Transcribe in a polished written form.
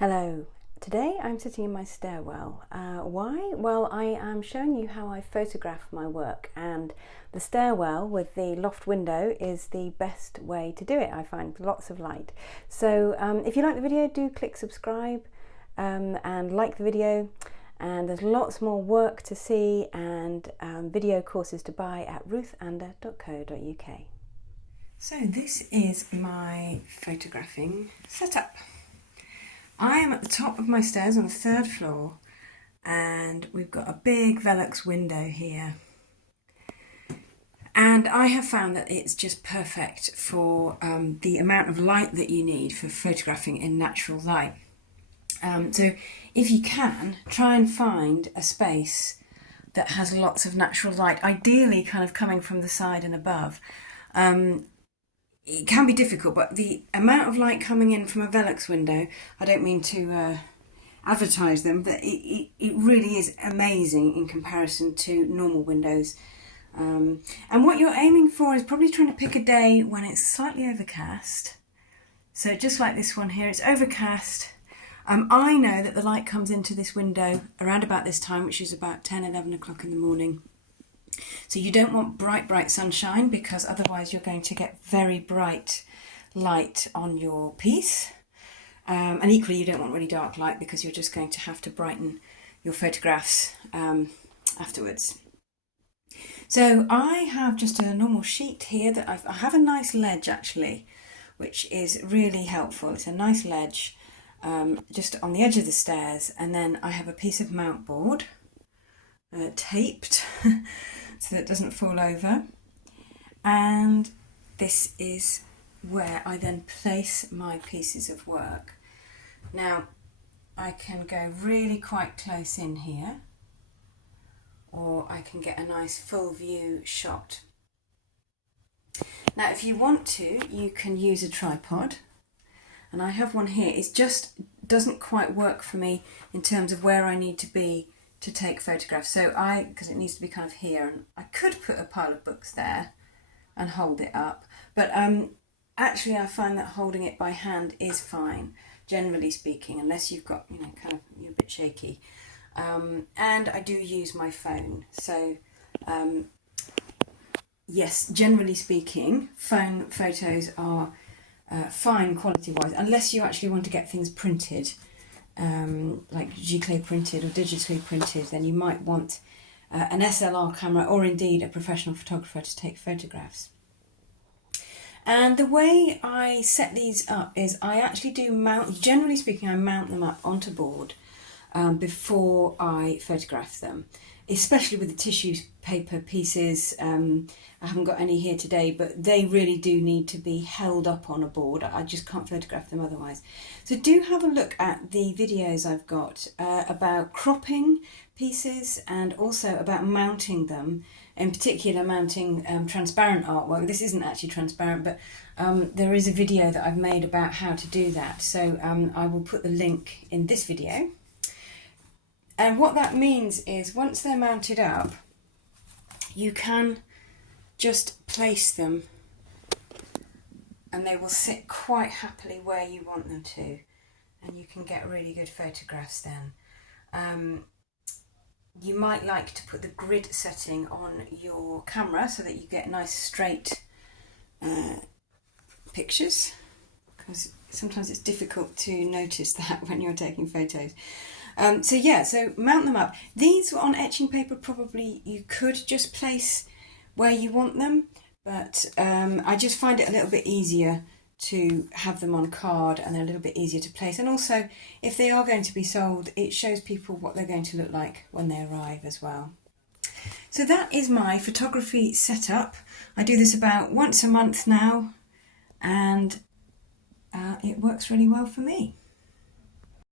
Hello, today I'm sitting in my stairwell. Why? Well, I am showing you how I photograph my work, and the stairwell with the loft window is the best way to do it. I find lots of light. So if you like the video, do click subscribe and like the video, and there's lots more work to see and video courses to buy at ruthander.co.uk. So this is my photographing setup. I am at the top of my stairs on the 3rd floor, and we've got a big Velux window here. And I have found that it's just perfect for the amount of light that you need for photographing in natural light. So if you can, try and find a space that has lots of natural light, ideally kind of coming from the side and above. It can be difficult, but the amount of light coming in from a Velux window, I don't mean to advertise them, but it really is amazing in comparison to normal windows. And what you're aiming for is probably trying to pick a day when it's slightly overcast. So just like this one here, it's overcast. I know that the light comes into this window around about this time, which is about 10, 11 o'clock in the morning. So you don't want bright sunshine, because otherwise you're going to get very bright light on your piece. And equally you don't want really dark light, because you're just going to have to brighten your photographs afterwards. So I have just a normal sheet here that I have a nice ledge actually, which is really helpful. It's a nice ledge just on the edge of the stairs, and then I have a piece of mount board taped so that it doesn't fall over, and this is where I then place my pieces of work. Now I can go really quite close in here, or I can get a nice full view shot. Now if you want to, you can use a tripod, and I have one here. It just doesn't quite work for me in terms of where I need to be to take photographs. So because it needs to be kind of here, and I could put a pile of books there and hold it up, but actually I find that holding it by hand is fine, generally speaking, unless you've got, kind of, you're a bit shaky. And I do use my phone. So yes, generally speaking, phone photos are fine quality wise, unless you actually want to get things printed, like giclée printed or digitally printed. Then you might want an SLR camera, or indeed a professional photographer to take photographs. And the way I set these up is I actually do mount, generally speaking, I mount them up onto board before I photograph them, especially with the tissue paper pieces. I haven't got any here today, but they really do need to be held up on a board. I just can't photograph them otherwise. So do have a look at the videos I've got about cropping pieces, and also about mounting them, in particular mounting transparent artwork. This isn't actually transparent, but there is a video that I've made about how to do that. So I will put the link in this video. And what that means is, once they're mounted up, you can just place them and they will sit quite happily where you want them to, and you can get really good photographs then. You might like to put the grid setting on your camera so that you get nice straight pictures, because sometimes it's difficult to notice that when you're taking photos. So mount them up. These on etching paper, probably you could just place where you want them, but I just find it a little bit easier to have them on card, and they're a little bit easier to place. And also, if they are going to be sold, it shows people what they're going to look like when they arrive as well. So that is my photography setup. I do this about once a month now, and it works really well for me.